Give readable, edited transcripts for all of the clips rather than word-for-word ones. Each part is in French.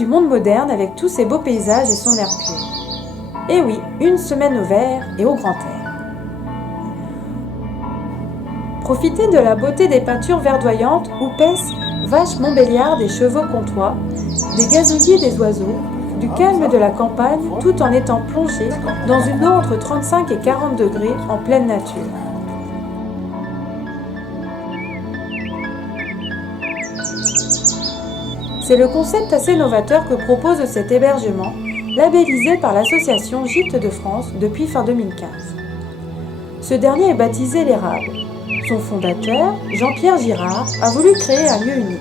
du monde moderne avec tous ses beaux paysages et son air pur. Et oui, une semaine au vert et au grand air. Profitez de la beauté des peintures verdoyantes, houpesses, vaches montbéliardes et chevaux comtois, des gazouillis des oiseaux, du calme de la campagne tout en étant plongé dans une eau entre 35 et 40 degrés en pleine nature. C'est le concept assez novateur que propose cet hébergement, labellisé par l'association Gîtes de France depuis fin 2015. Ce dernier est baptisé l'Érable. Son fondateur, Jean-Pierre Girard, a voulu créer un lieu unique.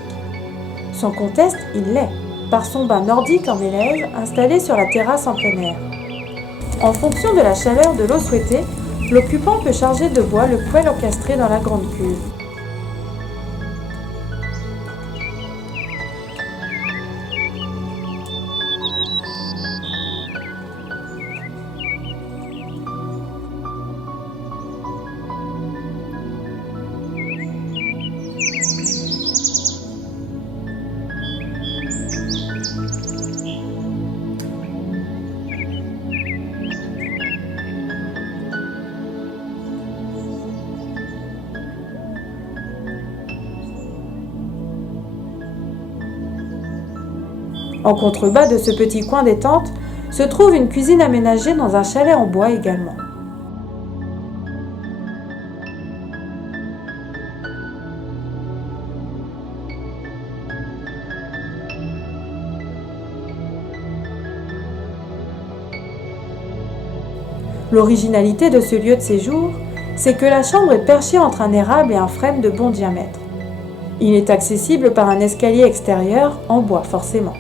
Sans conteste, il l'est, par son bain nordique en mélèze installé sur la terrasse en plein air. En fonction de la chaleur de l'eau souhaitée, l'occupant peut charger de bois le poêle encastré dans la grande cuve. En contrebas de ce petit coin détente se trouve une cuisine aménagée dans un chalet en bois également. L'originalité de ce lieu de séjour, c'est que la chambre est perchée entre un érable et un frêne de bon diamètre. Il est accessible par un escalier extérieur en bois forcément.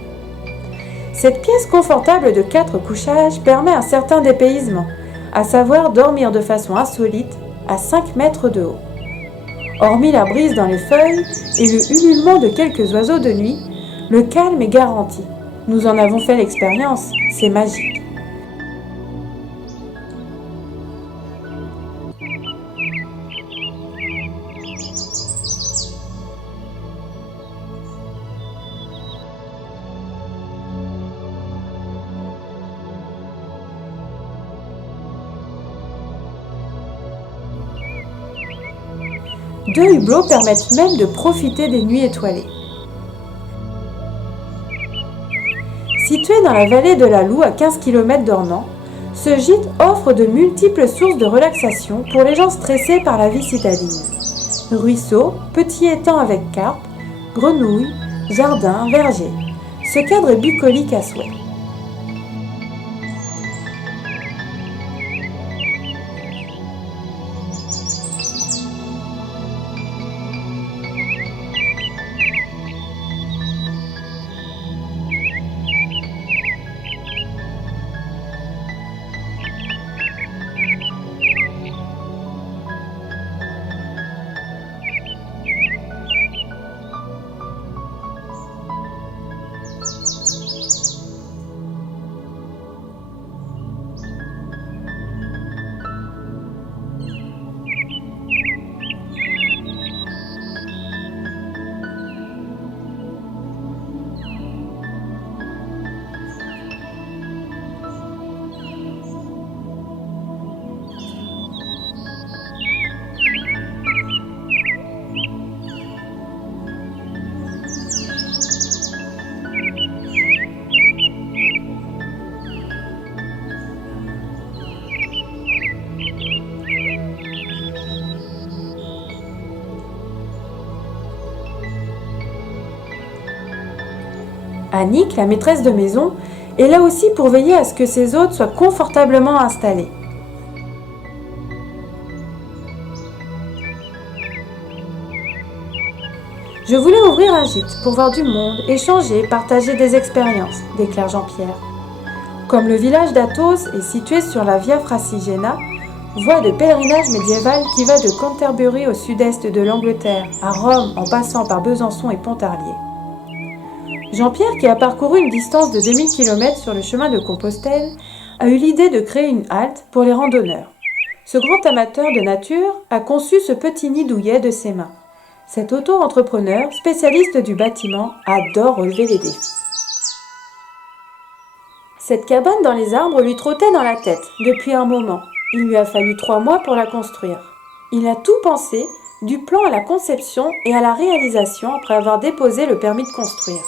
Cette pièce confortable de 4 couchages permet un certain dépaysement, à savoir dormir de façon insolite à 5 mètres de haut. Hormis la brise dans les feuilles et le ululement de quelques oiseaux de nuit, le calme est garanti. Nous en avons fait l'expérience, c'est magique. Deux hublots permettent même de profiter des nuits étoilées. Situé dans la vallée de la Loue à 15 km d'Ornans, ce gîte offre de multiples sources de relaxation pour les gens stressés par la vie citadine. Ruisseaux, petits étangs avec carpes, grenouilles, jardins, vergers. Ce cadre est bucolique à souhait. Annick, la maîtresse de maison, est là aussi pour veiller à ce que ses hôtes soient confortablement installés. Je voulais ouvrir un gîte pour voir du monde, échanger, partager des expériences, déclare Jean-Pierre. Comme le village d'Athos est situé sur la Via Francigena, voie de pèlerinage médiévale qui va de Canterbury au sud-est de l'Angleterre à Rome en passant par Besançon et Pontarlier. Jean-Pierre, qui a parcouru une distance de 2000 km sur le chemin de Compostelle, a eu l'idée de créer une halte pour les randonneurs. Ce grand amateur de nature a conçu ce petit nid douillet de ses mains. Cet auto-entrepreneur, spécialiste du bâtiment, adore relever les défis. Cette cabane dans les arbres lui trottait dans la tête depuis un moment. Il lui a fallu 3 mois pour la construire. Il a tout pensé, du plan à la conception et à la réalisation après avoir déposé le permis de construire.